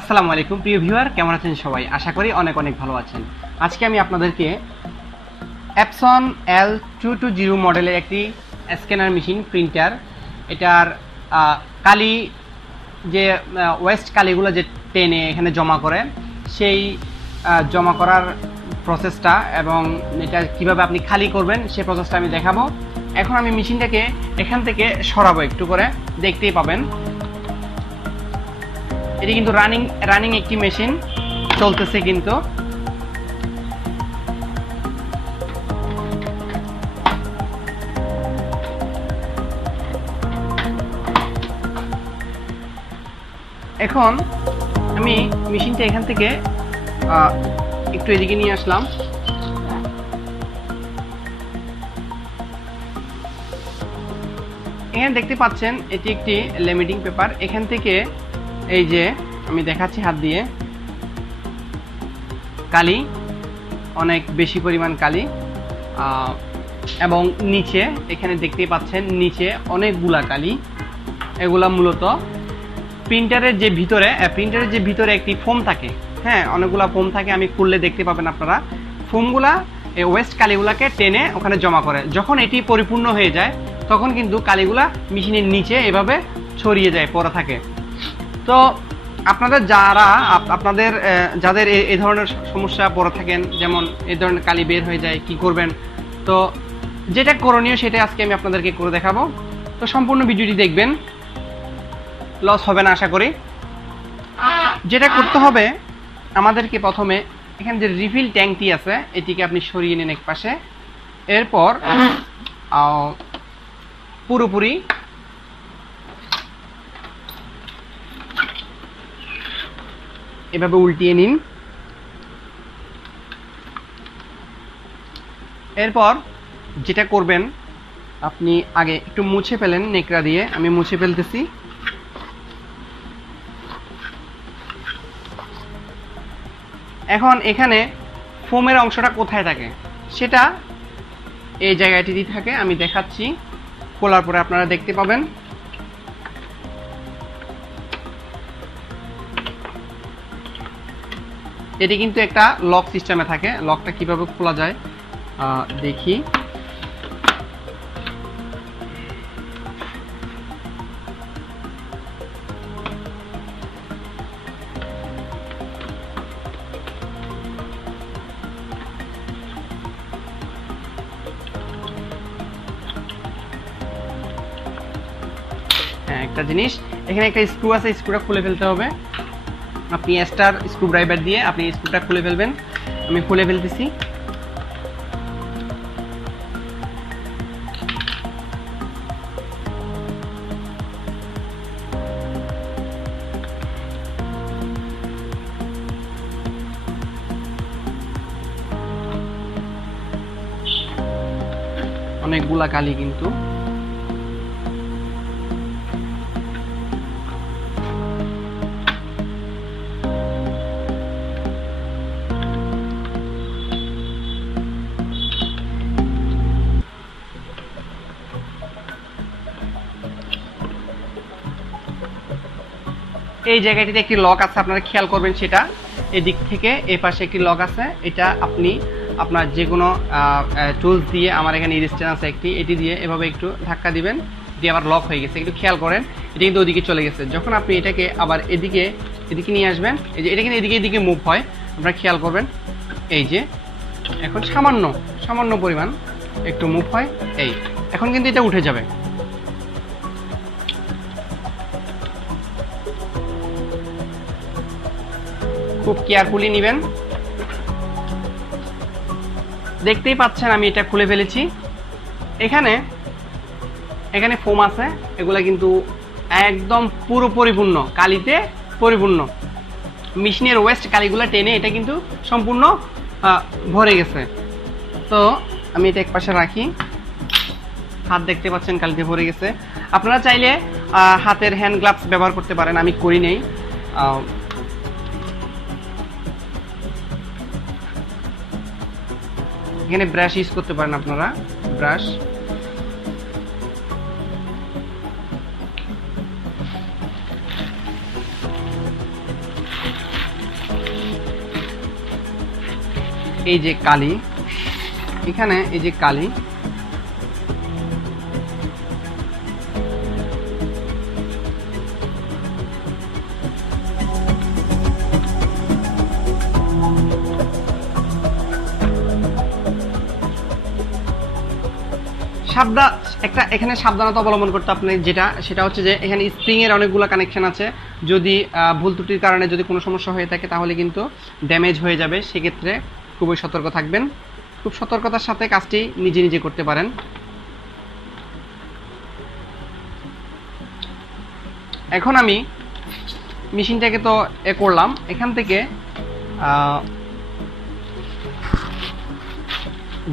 আসসালামু আলাইকুম প্রিয় ভিউয়ার, কেমন আছেন সবাই? আশা করি অনেক অনেক ভালো আছেন। আজকে আমি আপনাদেরকে Epson L220 মডেলের একটি স্ক্যানার মেশিন প্রিন্টার, এটার কালি যে ওয়েস্ট কালিগুলো যে টেনে এখানে জমা করে, সেই জমা করার প্রসেসটা এবং এটা কিভাবে আপনি খালি করবেন সেই প্রসেসটা আমি দেখাবো। এখন আমি মেশিনটাকে এখান থেকে সরাবো, একটু করে দেখতেই পাবেন। এটি কিন্তু রানিং একটি মেশিন চলতেছে। কিন্তু এখন আমি মেশিনটা এখান থেকে একটু এদিকে নিয়ে আসলাম। এখানে দেখতে পাচ্ছেন এটি একটি ল্যামিনেটিং পেপার। এখান থেকে এই যে আমি দেখাচ্ছি হাত দিয়ে, কালি অনেক বেশি পরিমাণ কালি, এবং নিচে এখানে দেখতেই পাচ্ছেন নিচে অনেকগুলা কালি। এগুলা মূলত প্রিন্টারের যে ভিতরে একটি ফোম থাকে, হ্যাঁ অনেকগুলা ফোম থাকে, আমি খুললে দেখতে পাবেন আপনারা। ফোমগুলা এই ওয়েস্ট কালিগুলাকে টেনে ওখানে জমা করে। যখন এটি পরিপূর্ণ হয়ে যায় তখন কিন্তু কালিগুলা মেশিনের নিচে এভাবে ছড়িয়ে যায়, পড়ে থাকে। তো যাদের এই ধরনের সমস্যা পড়ে থাকেন, যেমন এই ধরনের কালি বের হয়ে যায়, কি করবেন? তো যেটা করণীয় সেটা আজকে আমি আপনাদেরকে করে দেখাবো। তো সম্পূর্ণ ভিডিওটি দেখবেন, লস হবে না আশা করি। যেটা করতে হবে, আমাদেরকে প্রথমে এখানে যে রিফিল ট্যাঙ্কটি আছে এটিকে আপনি সরিয়ে নিন এক পাশে। এরপর পুরোপুরি এভাবে উল্টিয়ে নিন। এরপর যেটা করবেন, আপনি আগে একটু মুছে ফেলেন নেকড়া দিয়ে। আমি মুছে ফেলতেছি। এখন এখানে ফোমের অংশটা কোথায় থাকে সেটা এই জায়গাটিতে থাকে, আমি দেখাচ্ছি। খোলার পরে আপনারা দেখতে পাবেন। এটি কিন্তু একটা লক সিস্টেমে থাকে। লকটা কিভাবে খোলা যায় দেখি। হ্যাঁ, একটা জিনিস, এখানে একটা স্ক্রু আছে, স্ক্রুটা খুলে ফেলতে হবে। আপনি স্টার স্ক্রু ড্রাইভার দিয়ে আপনি স্ক্রুটা খুলে ফেলবেন। আমি খুলে ফেলতেছি। অনেকগুলা কালি কিন্তু। এই জায়গাটিতে একটি লক আছে, আপনারা খেয়াল করবেন সেটা। এদিক থেকে এই পাশে একটি লক আছে। এটা আপনি আপনার যে কোনো টুলস দিয়ে, আমার এখানে ইরেস্টার আছে একটি, এটি দিয়ে এভাবে একটু ধাক্কা দিবেন, দিয়ে আবার লক হয়ে গেছে। একটু খেয়াল করেন, এটা কিন্তু ওদিকে চলে গেছে। যখন আপনি এটাকে আবার এদিকে নিয়ে আসবেন, এই যে এটা কিন্তু এদিকে মুভ হয়, আপনারা খেয়াল করবেন। এই যে এখন সামান্য পরিমাণ একটু মুভ হয়, এই এখন কিন্তু এটা উঠে যাবে। খুব কেয়ারফুলি নেবেন। দেখতেই পাচ্ছেন আমি এটা খুলে ফেলেছি। এখানে ফোম আছে, এগুলা কিন্তু একদম পুরো পরিপূর্ণ কালিতে পরিপূর্ণ। মেশিনের ওয়েস্ট কালিগুলা টেনে এটা কিন্তু সম্পূর্ণ ভরে গেছে। তো আমি এটা এক পাশে রাখি। হাত দেখতে পাচ্ছেন কালিতে ভরে গেছে। আপনারা চাইলে হাতের হ্যান্ড গ্লাভস ব্যবহার করতে পারেন, আমি করি নেই। এখানে ব্রাশ ইউজ করতে পারেন আপনারা, ব্রাশ। এই যে কালি, এখানে এই যে কালি, এখানে সাবধানতা অবলম্বন করতে আপনি সেটা হচ্ছে যে এখানে স্প্রিং এর অনেকগুলো কানেকশন আছে। যদি ভুল ত্রুটির কারণে যদি কোনো সমস্যা হয়ে থাকে তাহলে কিন্তু ড্যামেজ হয়ে যাবে, সেক্ষেত্রে খুবই সতর্ক থাকবেন। খুব সতর্কতার সাথে কাজটি নিজে নিজে করতে পারেন। এখন আমি মেশিনটাকে তো করলাম, এখান থেকে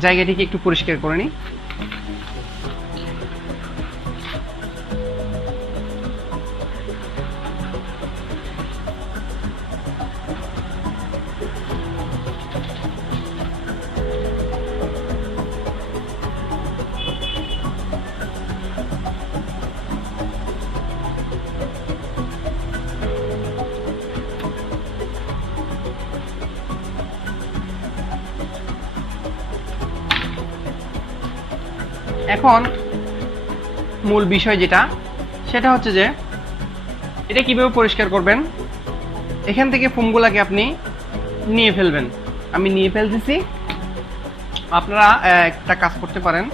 জায়গাটিকে একটু পরিষ্কার করে নিই। এখন মূল বিষয় সেটা হচ্ছে যে এটা কিভাবে পরিষ্কার করবেন। এখান থেকে ফোমগুলাকে আপনি নিয়ে ফেলবেন। আমি নিয়ে ফেলতেছি, আপনারা একটা কাজ করতে পারেন,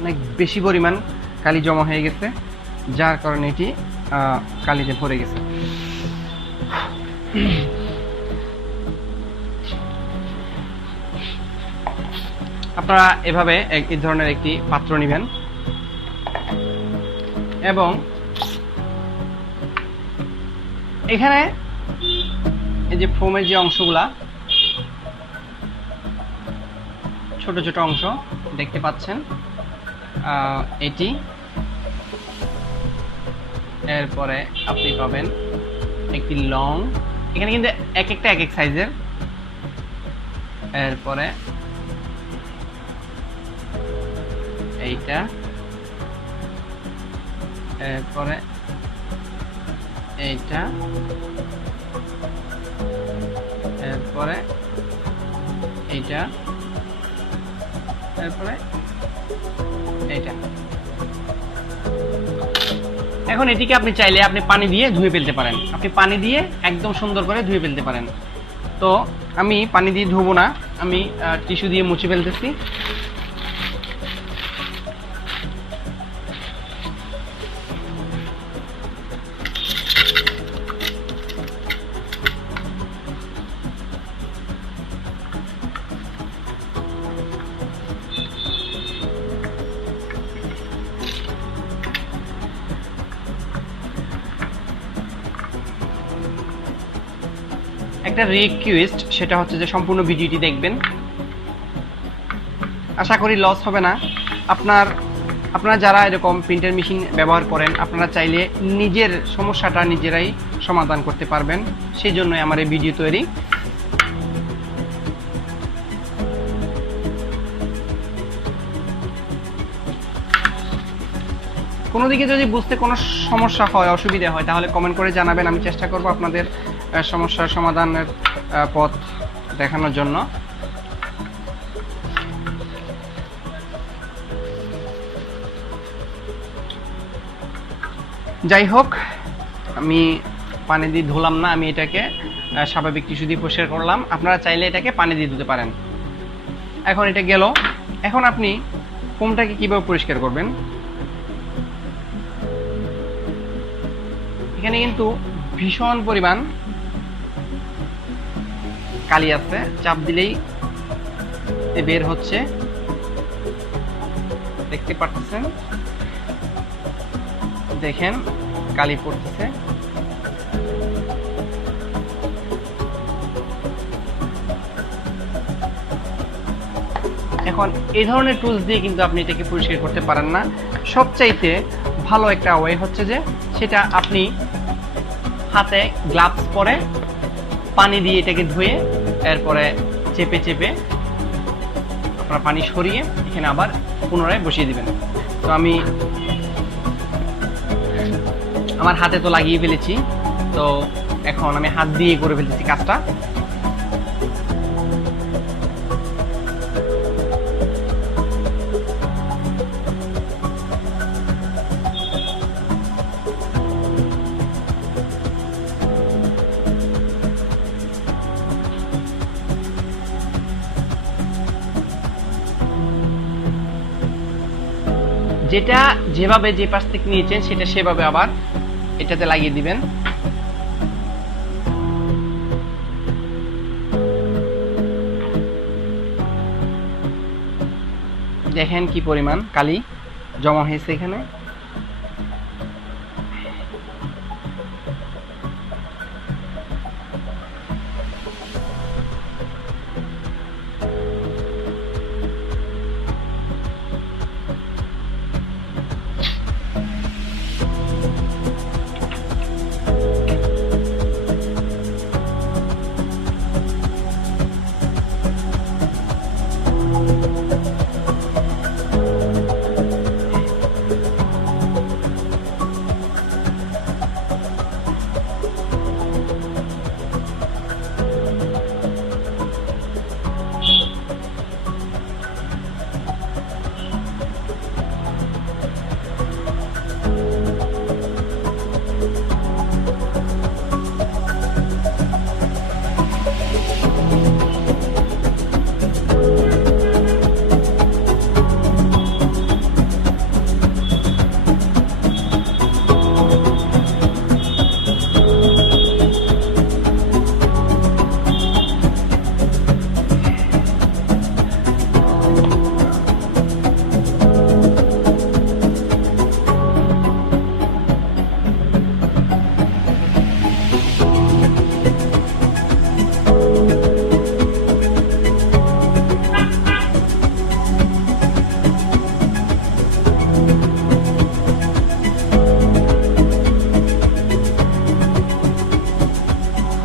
অনেক বেশি পরিমাণ কালি জমা হয়ে গেছে, যার কারণে এটি কালিতে ভরে গেছে। আপনারা এভাবে এই ধরনের একটি পাত্র নেবেন এবং এখানে এই যে ফোমের যে অংশগুলা ছোট ছোট অংশ দেখতে পাচ্ছেন, এটি, এরপরে আপনি পাবেন একটি লং, এখানে কিন্তু এক একটা এক এক সাইজের, এরপরে এইটা, এরপরে এইটা, এরপরে এইটা, এরপরে এইটা। এখন এটিকে আপনি চাইলে আপনি পানি দিয়ে ধুয়ে ফেলতে পারেন, আপনি পানি দিয়ে একদম সুন্দর করে ধুয়ে ফেলতে পারেন। তো আমি পানি দিয়ে ধুবো না, আমি টিস্যু দিয়ে মুছে ফেলতেছি। একটা রিকোয়েস্ট, সেটা হচ্ছে যে সম্পূর্ণ ভিডিওটি দেখবেন, আশা করি লস হবে না। আপনারা যারা এরকম প্রিন্টার মেশিন ব্যবহার করেন, আপনারা চাইলে নিজের সমস্যাটা নিজেরাই সমাধান করতে পারবেন, সেই জন্যই আমার এই ভিডিও তৈরি। কোনো দিকে যদি বুঝতে কোনো সমস্যা হয়, অসুবিধা হয়, তাহলে কমেন্ট করে জানাবেন, আমি চেষ্টা করব আপনাদের সমস্যার সমাধানের পথ দেখানোর জন্য। যাই হোক, আমি পানি দিয়ে ধুলাম না, আমি এটাকে স্বাভাবিক টিস্যু দিয়ে পরিষ্কার করলাম। আপনারা চাইলে এটাকে পানি দিয়ে ধুতে পারেন। এখন এটা গেল, এখন আপনি ফোমটাকে কিভাবে পরিষ্কার করবেন। এখানে কিন্তু ভীষণ পরিমাণ কালি আছে, চাপ দিলেই বের হচ্ছে, দেখতে পাচ্ছেন, দেখেন কালি পড়তেছে। এখন এই ধরনের টুলস দিয়ে কিন্তু আপনি এটাকে পরিষ্কার করতে পারেন না। সবচাইতে ভালো একটা ওয়ে হচ্ছে যে সেটা আপনি হাতে গ্লাভস পরে পানি দিয়ে এটাকে ধুয়ে এরপরে চেপে চেপে আপনারা পানি সরিয়ে এখানে আবার পুনরায় বসিয়ে দিবেন। তো আমি আমার হাতে তো লাগিয়ে ফেলেছি, তো এখন আমি হাত দিয়ে করে ফেলতেছি কাজটা। যেটা যেভাবে যে পাশ থেকে নিয়েছেন সেটা সেভাবে আবার এটাতে লাগিয়ে দিবেন। দেখেন কি পরিমাণ কালি জমা হয়েছে এখানে।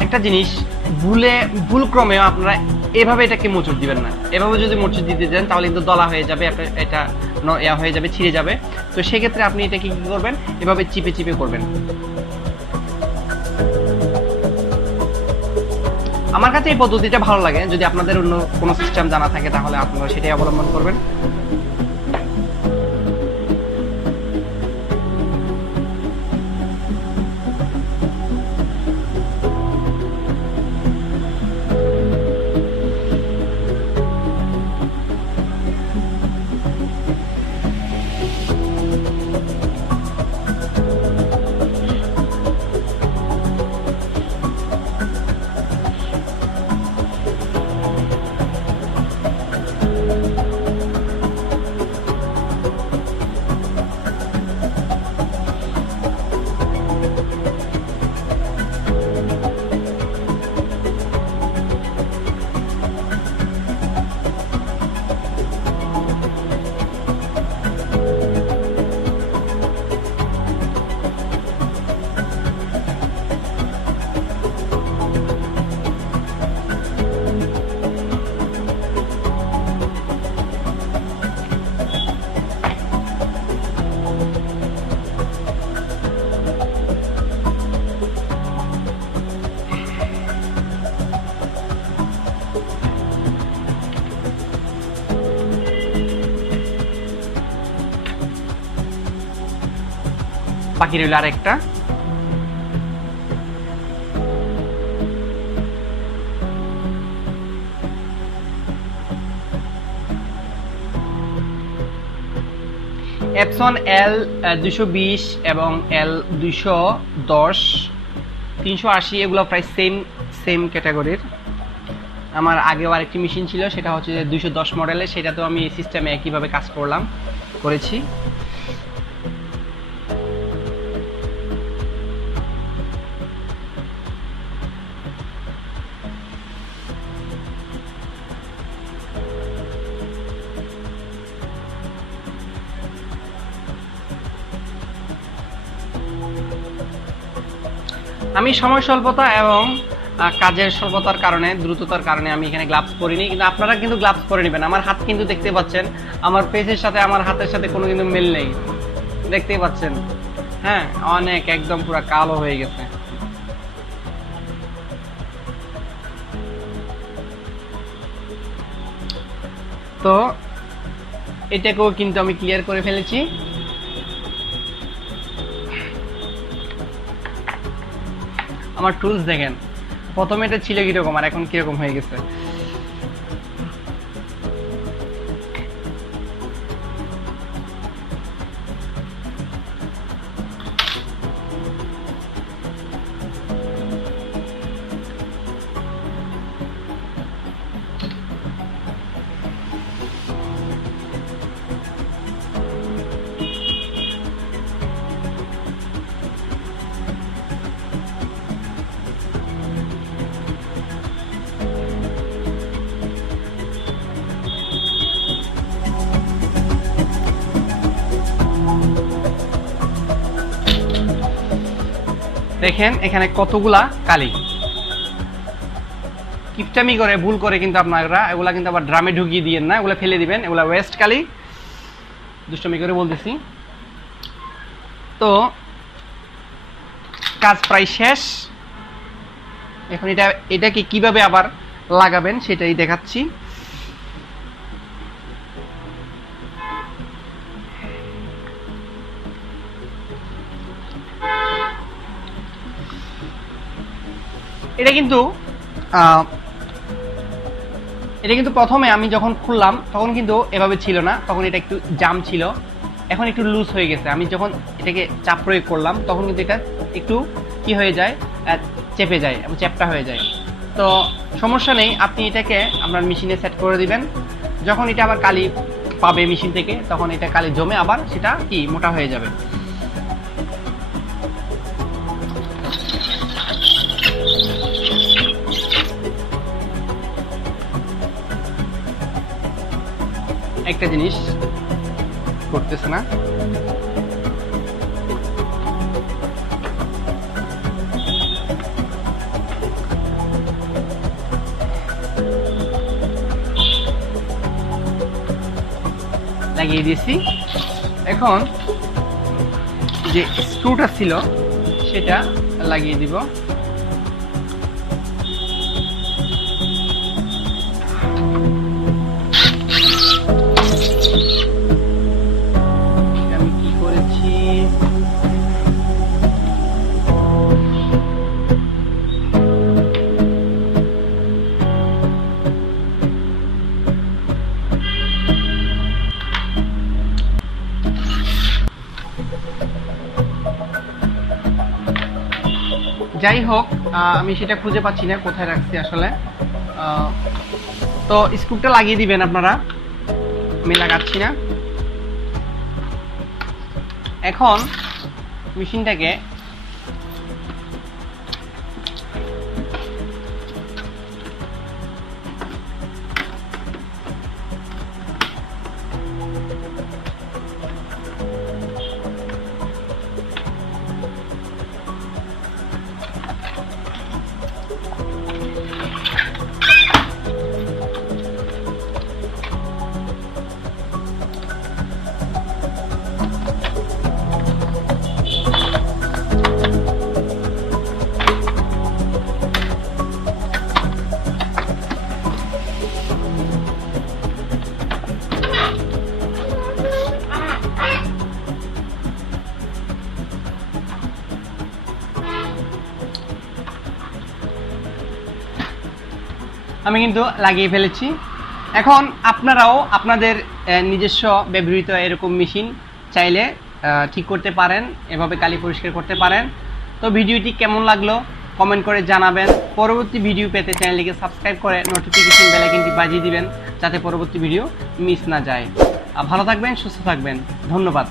একটা জিনিস ভুল ক্রমেও আপনারা এভাবে এটাকে মোচড় দিবেন না। এভাবে যদি মোচড় দিতে যান তাহলে কিন্তু দলা হয়ে যাবে, এটা হয়ে যাবে, ছিঁড়ে যাবে। তো সেক্ষেত্রে আপনি এটাকে কি করবেন, এভাবে চিপে চিপে করবেন। আমার কাছে এই পদ্ধতিটা ভালো লাগে। যদি আপনাদের অন্য কোনো সিস্টেম জানা থাকে তাহলে আপনারা সেটাই অবলম্বন করবেন। বাকি রইল আরেকটা। Epson L220 এবং L210, 380 এগুলো প্রায় সেম ক্যাটাগরির। আমার আগেও আরেকটি মেশিন ছিল, সেটা হচ্ছে 210 মডেলের। সেটাতেও আমি এই সিস্টেমে একইভাবে কাজ করেছি। আমি সময় স্বল্পতা এবং কাজের স্বল্পতার কারণে, দ্রুততার কারণে আমি এখানে গ্লাভস পরিনি, কিন্তু আপনারা কিন্তু গ্লাভস পরে নেবেন। আমার হাত কিন্তু দেখতে পাচ্ছেন, আমার ফেসের সাথে আমার হাতের সাথে কোনো কিন্তু মিল নেই, দেখতেই পাচ্ছেন। হ্যাঁ, অনেক একদম পুরো কালো হয়ে গেছে। তো এটাকেও কিন্তু আমি ক্লিয়ার করে ফেলেছি। আমার টুলস দেখেন, প্রথমে এটা ছিল কিরকম আর এখন কিরকম হয়ে গেছে। দেখেন এখানে কতগুলা কালি, কিপটামি করে ভুল করে কিন্তু আপনারা এগুলা কিন্তু আবার ড্রামে ঢুকিয়ে দিয়েন না, এগুলা ফেলে দিবেন, এগুলা ওয়েস্ট কালি, দুষ্টমি করে বলতেছি। তো কাজ প্রায় শেষ, এখন এটাকে কিভাবে আবার লাগাবেন সেটাই দেখাচ্ছি। এটা কিন্তু প্রথমে আমি যখন খুললাম তখন কিন্তু এভাবে ছিল না, তখন এটা একটু জাম ছিল, এখন একটু লুজ হয়ে গেছে। আমি যখন এটাকে চাপ প্রয়োগ করলাম তখন কিন্তু এটা একটু কি হয়ে যায়, চেপে যায় এবং চ্যাপটা হয়ে যায়। তো সমস্যা নেই, আপনি এটাকে আপনার মেশিনে সেট করে দিবেন। যখন এটা আবার কালি পাবে মেশিন থেকে, তখন এটা কালি জমে আবার সেটা কি মোটা হয়ে যাবে। একটা জিনিস করতেছে না, লাগিয়ে দিয়েছি। এখন যে স্ক্রুটা ছিল সেটা লাগিয়ে দিব। যাই হোক, আমি সেটা খুঁজে পাচ্ছি না কোথায় রাখছি আসলে। তো স্ক্রুটা লাগিয়ে দিবেন আপনারা, আমি লাগাচ্ছি না। এখন মেশিনটাকে আমি কিন্তু লাগিয়ে ফেলেছি। এখন আপনারাও আপনাদের নিজস্ব ব্যবহৃত এরকম মেশিন চাইলে ঠিক করতে পারেন, এভাবে কালি পরিষ্কার করতে পারেন। তো ভিডিওটি কেমন লাগলো কমেন্ট করে জানাবেন। পরবর্তী ভিডিও পেতে চ্যানেলটিকে সাবস্ক্রাইব করে নোটিফিকেশন বেল আইকনটি বাজিয়ে দিবেন, যাতে পরবর্তী ভিডিও মিস না যায়। ভালো থাকবেন, সুস্থ থাকবেন, ধন্যবাদ।